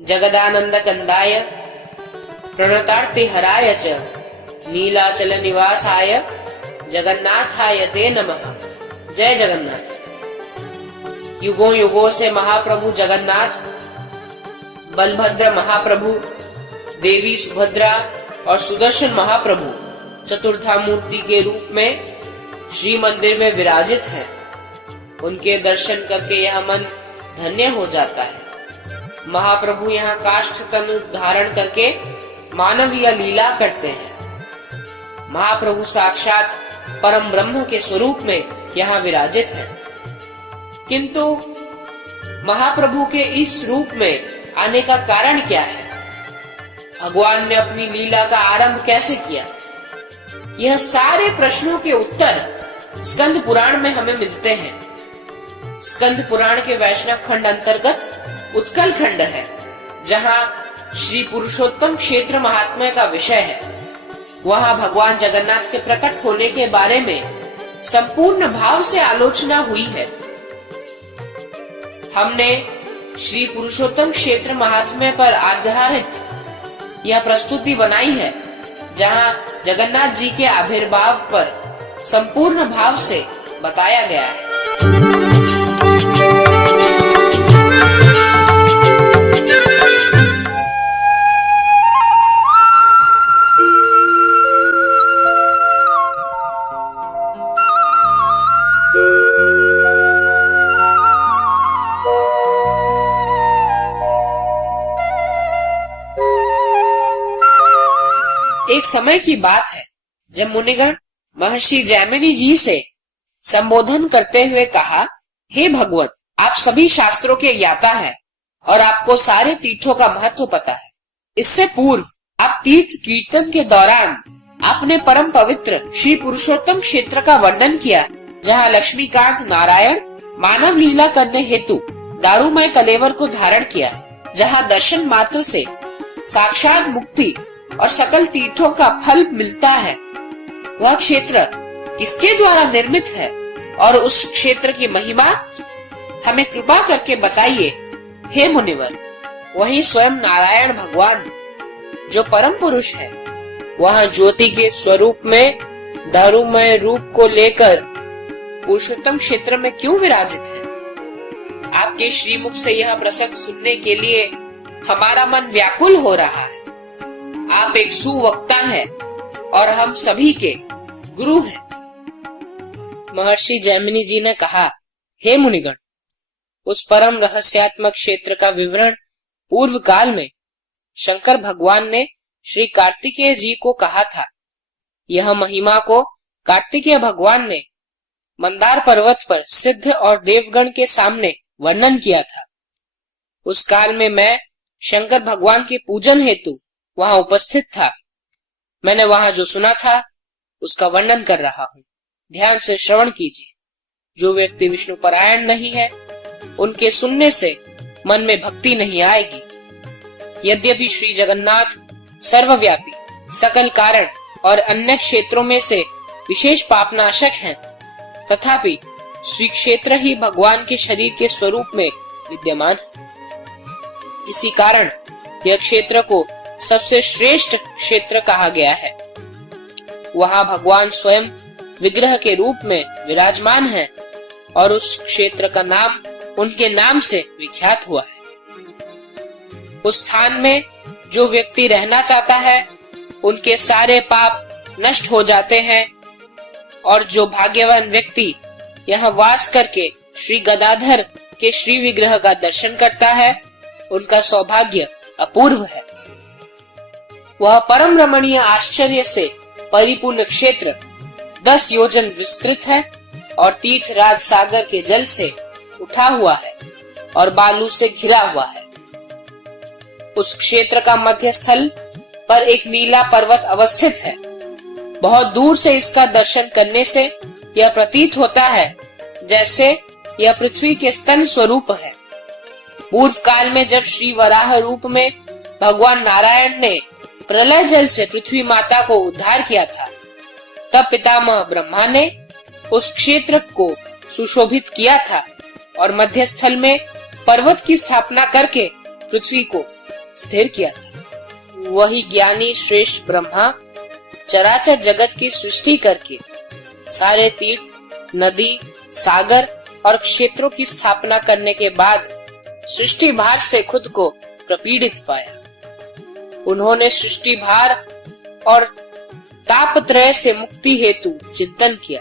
जगदानंद कंदाय प्रणतार्ति हराय च नीलाचल निवासाय जगन्नाथाय ते नमः। जय जगन्नाथ। युगों युगों से महाप्रभु जगन्नाथ, बलभद्र महाप्रभु, देवी सुभद्रा और सुदर्शन महाप्रभु चतुर्धा मूर्ति के रूप में श्री मंदिर में विराजित है। उनके दर्शन करके यह मन धन्य हो जाता है। महाप्रभु यहाँ काष्ठ तनु धारण करके मानवीय लीला करते हैं। महाप्रभु साक्षात परम ब्रह्म के स्वरूप में यहाँ विराजित हैं। किंतु महाप्रभु के इस रूप में आने का कारण क्या है? भगवान ने अपनी लीला का आरंभ कैसे किया? यह सारे प्रश्नों के उत्तर स्कंद पुराण में हमें मिलते हैं। स्कंद पुराण के वैष्णव खंड अंतर्गत उत्कल खंड है, जहाँ श्री पुरुषोत्तम क्षेत्र महात्म्य का विषय है। वहाँ भगवान जगन्नाथ के प्रकट होने के बारे में संपूर्ण भाव से आलोचना हुई है। हमने श्री पुरुषोत्तम क्षेत्र महात्म्य पर आधारित यह प्रस्तुति बनाई है, जहाँ जगन्नाथ जी के आविर्भाव पर संपूर्ण भाव से बताया गया है। एक समय की बात है जब मुनिगण महर्षि जैमिनी जी से संबोधन करते हुए कहा, हे भगवत, आप सभी शास्त्रों के ज्ञाता हैं और आपको सारे तीर्थों का महत्व पता है। इससे पूर्व आप तीर्थ कीर्तन के दौरान आपने परम पवित्र श्री पुरुषोत्तम क्षेत्र का वर्णन किया, जहाँ लक्ष्मीकांत नारायण मानव लीला करने हेतु दारूमय कलेवर को धारण किया, जहाँ दर्शन मात्र से साक्षात मुक्ति और सकल तीर्थों का फल मिलता है। वह क्षेत्र किसके द्वारा निर्मित है और उस क्षेत्र की महिमा हमें कृपा करके बताइए, हे मुनिवर। वही स्वयं नारायण भगवान जो परम पुरुष है, वहाँ ज्योति के स्वरूप में दारूमय रूप को लेकर पुरुषोत्तम क्षेत्र में क्यों विराजित है? आपके श्रीमुख से यह प्रसंग सुनने के लिए हमारा मन व्याकुल हो रहा है। आप एक सुवक्ता हैं और हम सभी के गुरु हैं। महर्षि जैमिनी जी ने कहा, हे मुनिगण, उस परम रहस्यात्मक क्षेत्र का विवरण पूर्व काल में शंकर भगवान ने श्री कार्तिकेय जी को कहा था। यह महिमा को कार्तिकेय भगवान ने मंदार पर्वत पर सिद्ध और देवगण के सामने वर्णन किया था। उस काल में मैं शंकर भगवान के पूजन हेतु वहां उपस्थित था। मैंने वहां जो सुना था उसका वर्णन कर रहा हूँ। ध्यान से श्रवण कीजिए। जो व्यक्ति विष्णु परायण नहीं है, उनके सुनने से मन में भक्ति नहीं आएगी। यद्यपि श्री जगन्नाथ सर्वव्यापी, सकल कारण और अन्य क्षेत्रों में से विशेष पापनाशक हैं, तथापि श्री क्षेत्र ही भगवान के शरीर के स्वरूप में विद्यमान है। इसी कारण यह क्षेत्र को सबसे श्रेष्ठ क्षेत्र कहा गया है। वहाँ भगवान स्वयं विग्रह के रूप में विराजमान है और उस क्षेत्र का नाम उनके नाम से विख्यात हुआ है। उस स्थान में जो व्यक्ति रहना चाहता है, उनके सारे पाप नष्ट हो जाते हैं और जो भाग्यवान व्यक्ति यहाँ वास करके श्री गदाधर के श्री विग्रह का दर्शन करता है, उनका सौभाग्य अपूर्व है। वह परम रमणीय आश्चर्य से परिपूर्ण क्षेत्र 10 योजन विस्तृत है और तीर्थराज सागर के जल से उठा हुआ है और बालू से घिरा हुआ है। उस क्षेत्र का मध्य स्थल पर एक नीला पर्वत अवस्थित है। बहुत दूर से इसका दर्शन करने से यह प्रतीत होता है जैसे यह पृथ्वी के स्तन स्वरूप है। पूर्व काल में जब श्री वराह रूप में भगवान नारायण ने प्रलय जल से पृथ्वी माता को उद्धार किया था, तब पितामह ब्रह्मा ने उस क्षेत्र को सुशोभित किया था और मध्य स्थल में पर्वत की स्थापना करके पृथ्वी को स्थिर किया था। वही ज्ञानी श्रेष्ठ ब्रह्मा चराचर जगत की सृष्टि करके सारे तीर्थ, नदी, सागर और क्षेत्रों की स्थापना करने के बाद सृष्टि भार से खुद को प्रपीड़ित पाया। उन्होंने सृष्टि भार और तापत्रय से मुक्ति हेतु चिंतन किया।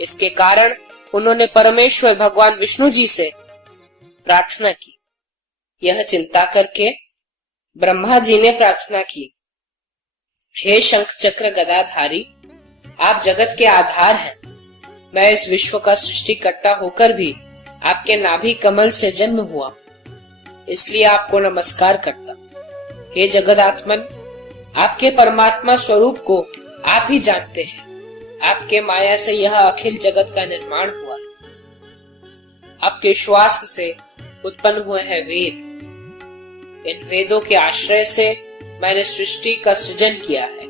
इसके कारण उन्होंने परमेश्वर भगवान विष्णु जी से प्रार्थना की। यह चिंता करके ब्रह्मा जी ने प्रार्थना की, हे शंख चक्र गदाधारी, आप जगत के आधार हैं। मैं इस विश्व का सृष्टिकर्ता होकर भी आपके नाभि कमल से जन्म हुआ, इसलिए आपको नमस्कार करता। हे जगदात्मन, आपके परमात्मा स्वरूप को आप ही जानते हैं। आपके माया से यह अखिल जगत का निर्माण हुआ। आपके श्वास से उत्पन्न हुए हैं वेद। इन वेदों के आश्रय से मैंने सृष्टि का सृजन किया है।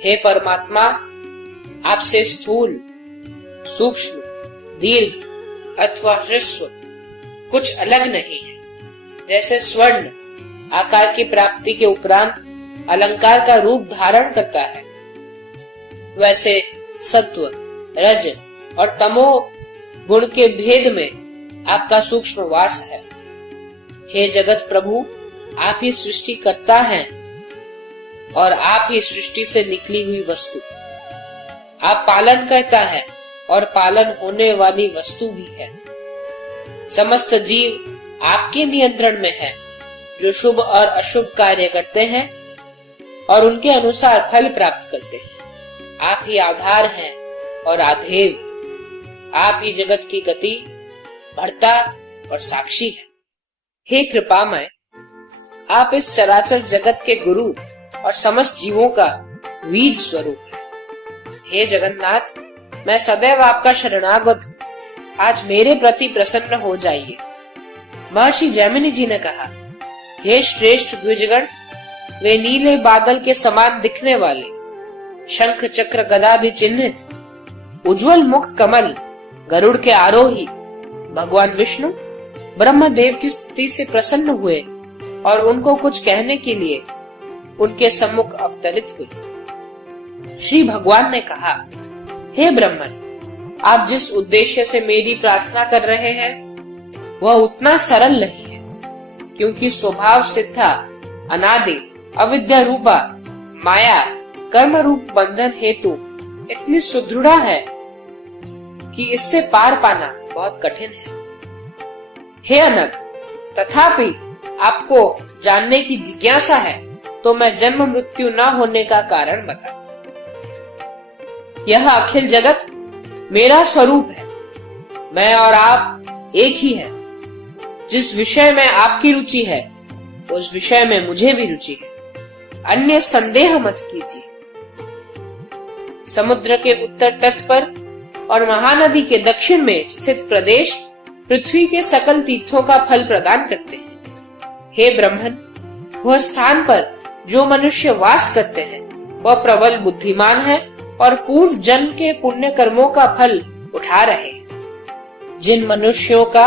हे परमात्मा, आपसे स्थूल, सूक्ष्म, दीर्घ अथवा ह्रस्व कुछ अलग नहीं है। जैसे स्वर्ण आकार की प्राप्ति के उपरांत अलंकार का रूप धारण करता है, वैसे सत्व, रज और तमो गुण के भेद में आपका सूक्ष्म वास है। हे जगत प्रभु, आप ही सृष्टि करता है और आप ही सृष्टि से निकली हुई वस्तु। आप पालन करता है और पालन होने वाली वस्तु भी है। समस्त जीव आपके नियंत्रण में है, जो शुभ और अशुभ कार्य करते हैं और उनके अनुसार फल प्राप्त करते हैं। आप ही आधार हैं और आधेय। आप ही जगत की गति, बढ़ता और साक्षी है। हे कृपामय, आप इस चराचर जगत के गुरु और समस्त जीवों का बीज स्वरूप है। हे जगन्नाथ, मैं सदैव आपका शरणागत हूँ। आज मेरे प्रति प्रसन्न हो जाइए। महर्षि जैमिनी जी ने कहा, हे श्रेष्ठ द्विजगण, वे नीले बादल के समान दिखने वाले, शंख चक्र गदादि चिन्हित उज्जवल मुख कमल, गरुड़ के आरोही भगवान विष्णु ब्रह्मदेव की स्तुति से प्रसन्न हुए और उनको कुछ कहने के लिए उनके सम्मुख अवतरित हुए। श्री भगवान ने कहा, हे ब्रह्मन, आप जिस उद्देश्य से मेरी प्रार्थना कर रहे हैं वह उतना सरल नहीं है, क्योंकि स्वभाव सिद्धा अनादि अविद्या रूपा माया कर्म रूप बंधन हेतु इतनी सुदृढ़ है कि इससे पार पाना बहुत कठिन है। हे अनग, तथापि आपको जानने की जिज्ञासा है तो मैं जन्म मृत्यु न होने का कारण बताता। यह अखिल जगत मेरा स्वरूप है। मैं और आप एक ही हैं। जिस विषय में आपकी रुचि है उस विषय में मुझे भी रुचि है। अन्य संदेह मत कीजिए। समुद्र के उत्तर तट पर और महानदी के दक्षिण में स्थित प्रदेश पृथ्वी के सकल तीर्थों का फल प्रदान करते हैं। हे ब्रह्मन, वह स्थान पर जो मनुष्य वास करते हैं वह प्रबल बुद्धिमान है और पूर्व जन्म के पुण्य कर्मों का फल उठा रहे हैं। जिन मनुष्यों का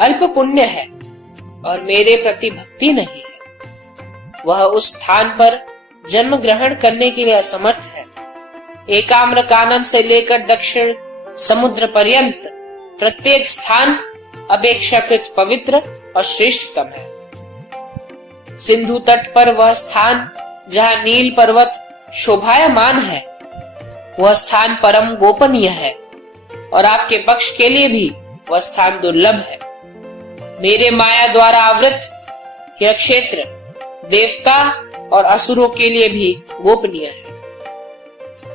अल्प पुण्य है और मेरे प्रति भक्ति नहीं है, वह उस स्थान पर जन्म ग्रहण करने के लिए असमर्थ है। एकाम्र कानन से लेकर दक्षिण समुद्र पर्यंत प्रत्येक स्थान अपेक्षाकृत पवित्र और श्रेष्ठतम है। सिंधु तट पर वह स्थान जहाँ नील पर्वत शोभायमान है, वह स्थान परम गोपनीय है और आपके पक्ष के लिए भी वह स्थान दुर्लभ है। मेरे माया द्वारा आवृत यह क्षेत्र देवता और असुरों के लिए भी गोपनीय है।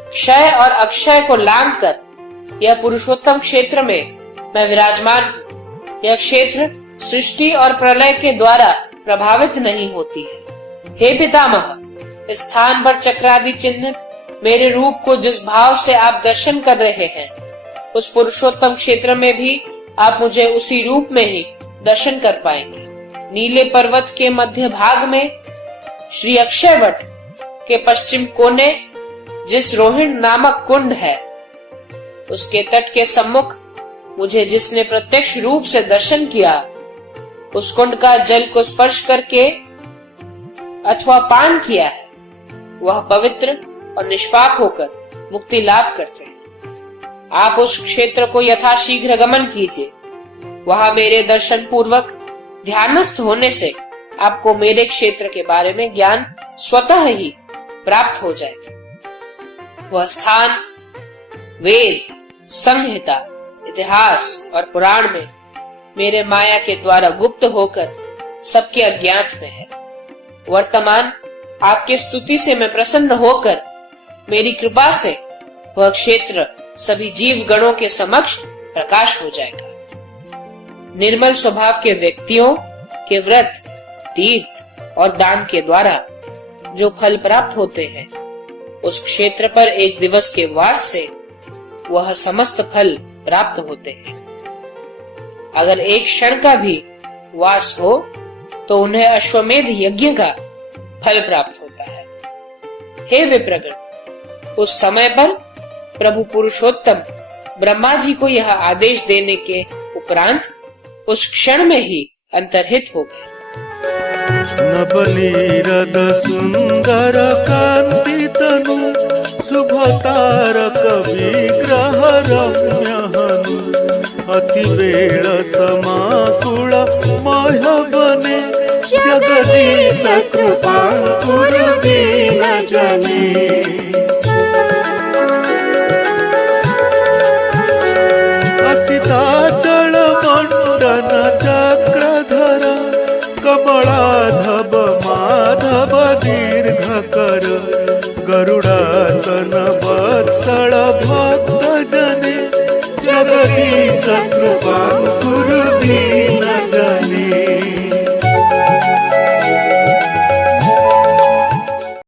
क्षय और अक्षय को लांघ कर यह पुरुषोत्तम क्षेत्र में मैं विराजमान हूँ। यह क्षेत्र सृष्टि और प्रलय के द्वारा प्रभावित नहीं होती है। हे पितामह, इस स्थान पर चक्रादि चिन्हित मेरे रूप को जिस भाव से आप दर्शन कर रहे हैं, उस पुरुषोत्तम क्षेत्र में भी आप मुझे उसी रूप में ही दर्शन कर पाएंगे। नीले पर्वत के मध्य भाग में श्री अक्षयवट के पश्चिम कोने जिस रोहिण नामक कुंड है, उसके तट के सम्मुख मुझे जिसने प्रत्यक्ष रूप से दर्शन किया, उस कुंड का जल को स्पर्श करके अथवा पान किया है, वह पवित्र और निष्पाप होकर मुक्ति लाभ करते हैं। आप उस क्षेत्र को यथाशीघ्र गमन कीजिए। वहां मेरे दर्शन पूर्वक ध्यानस्थ होने से आपको मेरे क्षेत्र के बारे में ज्ञान स्वतः ही प्राप्त हो जाएगा। वह स्थान वेद, संहिता, इतिहास और पुराण में मेरे माया के द्वारा गुप्त होकर सबके अज्ञात में है। वर्तमान आपकी स्तुति से मैं प्रसन्न होकर मेरी कृपा से वह क्षेत्र सभी जीव गणों के समक्ष प्रकाश हो जाएगा। निर्मल स्वभाव के व्यक्तियों के व्रत, तीर्थ और दान के द्वारा जो फल प्राप्त होते हैं, उस क्षेत्र पर एक दिवस के वास से वह समस्त फल प्राप्त होते हैं। अगर एक क्षण का भी वास हो तो उन्हें अश्वमेध यज्ञ का फल प्राप्त होता है। हे विप्रगण, उस समय पर प्रभु पुरुषोत्तम ब्रह्मा जी को यह आदेश देने के उपरांत उस क्षण में ही अंतर्हित हो गए। नवनीरद सुंदर कांति तनु, शुभ तारक विग्रह रम्य हनु, अति वेळ समाकुल मह बने, जगदीश कृपांकुर दीन जने। असिताचल मंडन चक्रधर, कमलाधव माधव दीर्घकर, गरुडासन वत्सल भक्त जने, जगदीश कृपांकुर